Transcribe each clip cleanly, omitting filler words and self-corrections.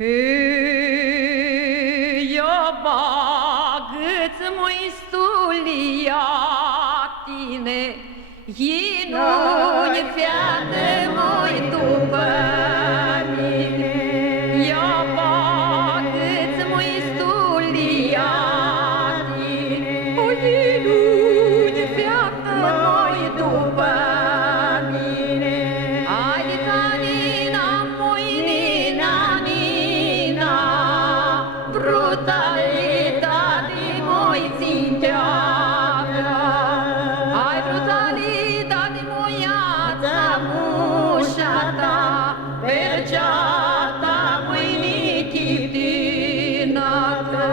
Eu bagă-ți mui stulia tine, Inuni fiată mui după mine. Eu bagă-ți mui stulia tine, Inuni fiată mui după mine. Hai de canina mui nina, nina, brutalitate mui ținteavă. Hai brutalitate muiața mușata, perceata mâini chiptinată.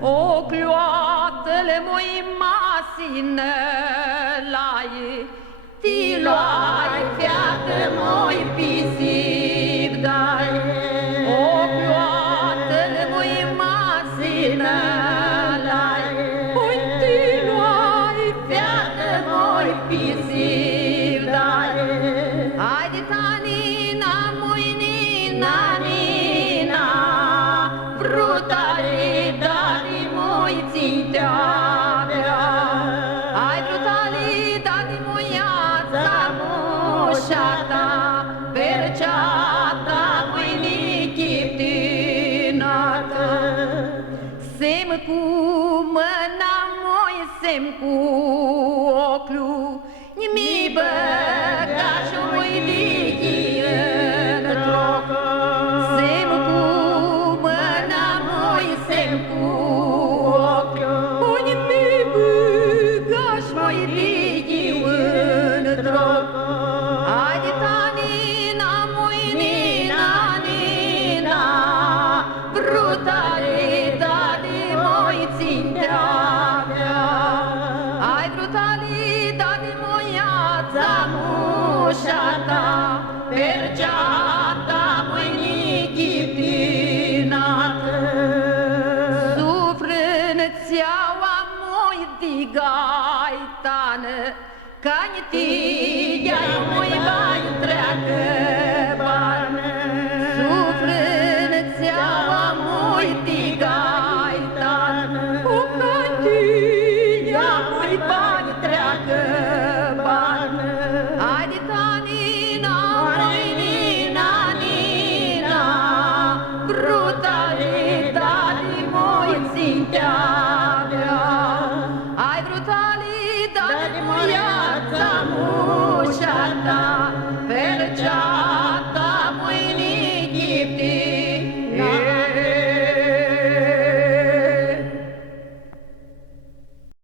O cloatele mui masină laie, ti luai fiată mui pisip dai. O cloatele mui masină laie, oi ti luai fiată mui pisip dai. Hai de tanina mui nina, nina, brutalitate mui ținteavă. Hai brutalitate muiața mușata, perceata mâini chiptinată. Sem cu mâna moi, sem cu ochiul, mi băgașul mui lichi în loc. Sem cu mâna moi, sem cu ochiul, mi băgaș mui lichi în loc. Hai de tanina mui nina, nina, brutalitate mui ținteavă. Hai brutalitate muiața mușata, perceata mâini chiptinată. Sufrânățeaua mui de gaitană, Canitigea mui vai treacă bană. Sufrânățeaua mui de gaitană, o cantigea mui vai treacă bană. Hai de tanina mui nina, nina, brutalitate mui ținteavă. Hai brutalitate muiața mușata, perceata mâini chiptinată.